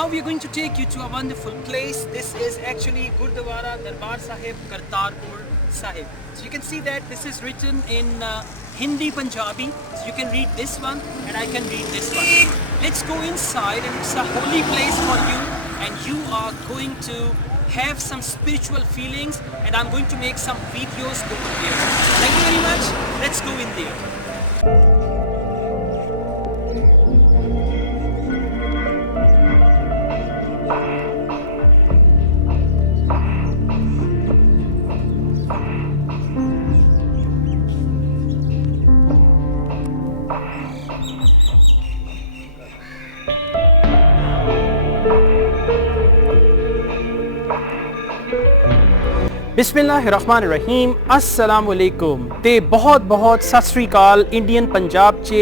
now we are going to take you to a wonderful place. This is actually Gurudwara Darbar Sahib, Kartarpur Sahib. So you can see that this is written in Hindi Punjabi. So you can read this one and I can read this one. Let's go inside, and it's a holy place for you, and you are going to have some spiritual feelings, and I'm going to make some videos over here. Thank you very much. Let's go in there. बिस्मिल्लाहिर्रहमानिर्रहीम, अस्सलाम वालेकुम ते बहुत बहुत सत श्री अकाल Indian Punjab चे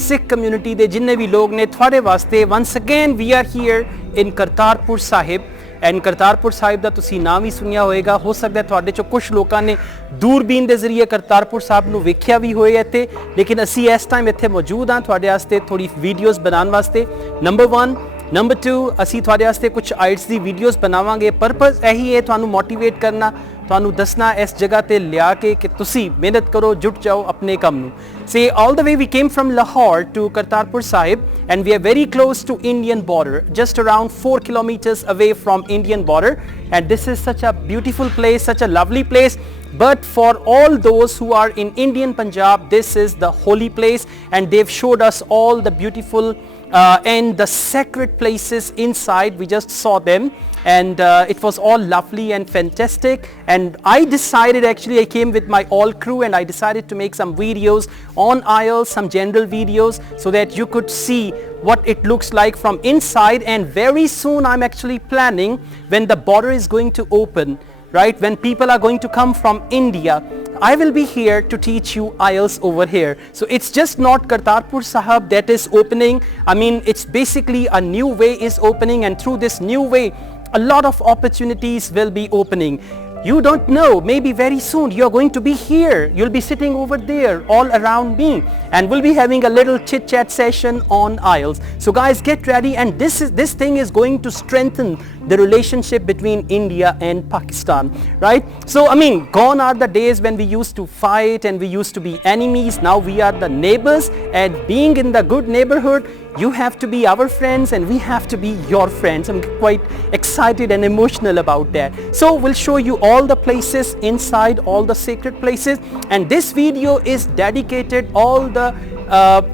Sikh community दे जिन्ने भी लोग ने थोड़े वास्ते once again we are here in Kartarpur Sahib and Kartarpur Sahib का तुसी नाम ही सुनिया होएगा। हो सकता है थोड़े चो कुछ लोगों ने दूरबीन के जरिए करतारपुर साहब नू वेख्या भी होए इत्थे, लेकिन असी इस टाइम इत्थे मौजूद हाँ थोड़े वास्ते थोड़ी वीडियोज़ बनाने वास्ते। नंबर 1 नंबर 2 असी थोड़े वास्ते कुछ IELTS दी वीडियोज़ बनावांगे। पर्पज़ यही है थानू मोटिवेट करना, थानू दसना इस जगह ते लिया के कि तुसी मेहनत करो, जुट जाओ अपने काम नू। Say all the way we came from Lahore to Kartarpur Sahib, and we are very close to Indian border, just around 4 kilometers away from Indian border, and this is such a beautiful place, such a lovely place. But for all those who are in Indian Punjab, this is the holy place, and they've showed us all the beautiful and the sacred places inside. We just saw them, and it was all lovely and fantastic. And I decided, actually I came with my all crew, and I decided to make some videos on IELTS, some general videos, so that you could see what it looks like from inside. And very soon I'm actually planning, when the border is going to open, right, when people are going to come from India, I will be here to teach you IELTS over here. So it's just not Kartarpur Sahib that is opening. I mean, it's basically a new way is opening, and through this new way a lot of opportunities will be opening. You don't know, maybe very soon you're going to be here, you'll be sitting over there all around me, and we'll be having a little chit chat session on IELTS. So guys, get ready, and this thing is going to strengthen the relationship between India and Pakistan, right? So I mean, gone are the days when we used to fight and we used to be enemies. Now we are the neighbors, and being in the good neighborhood, you have to be our friends and we have to be your friends. I'm quite excited and emotional about that. So we'll show you all the places inside, all the sacred places, and this video is dedicated all the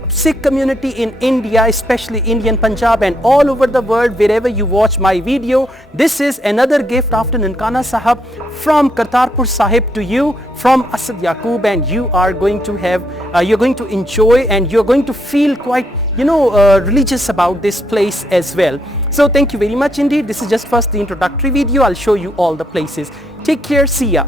Sikh community in India, especially Indian Punjab, and all over the world wherever you watch my video. This is another gift after Nankana Sahab from Kartarpur Sahib to you from Asad Yaqub, and you are going to have, you're going to enjoy, and you're going to feel quite, you know, religious about this place as well. So thank you very much indeed. This is just first the introductory video. I'll show you all the places. Take care. See ya.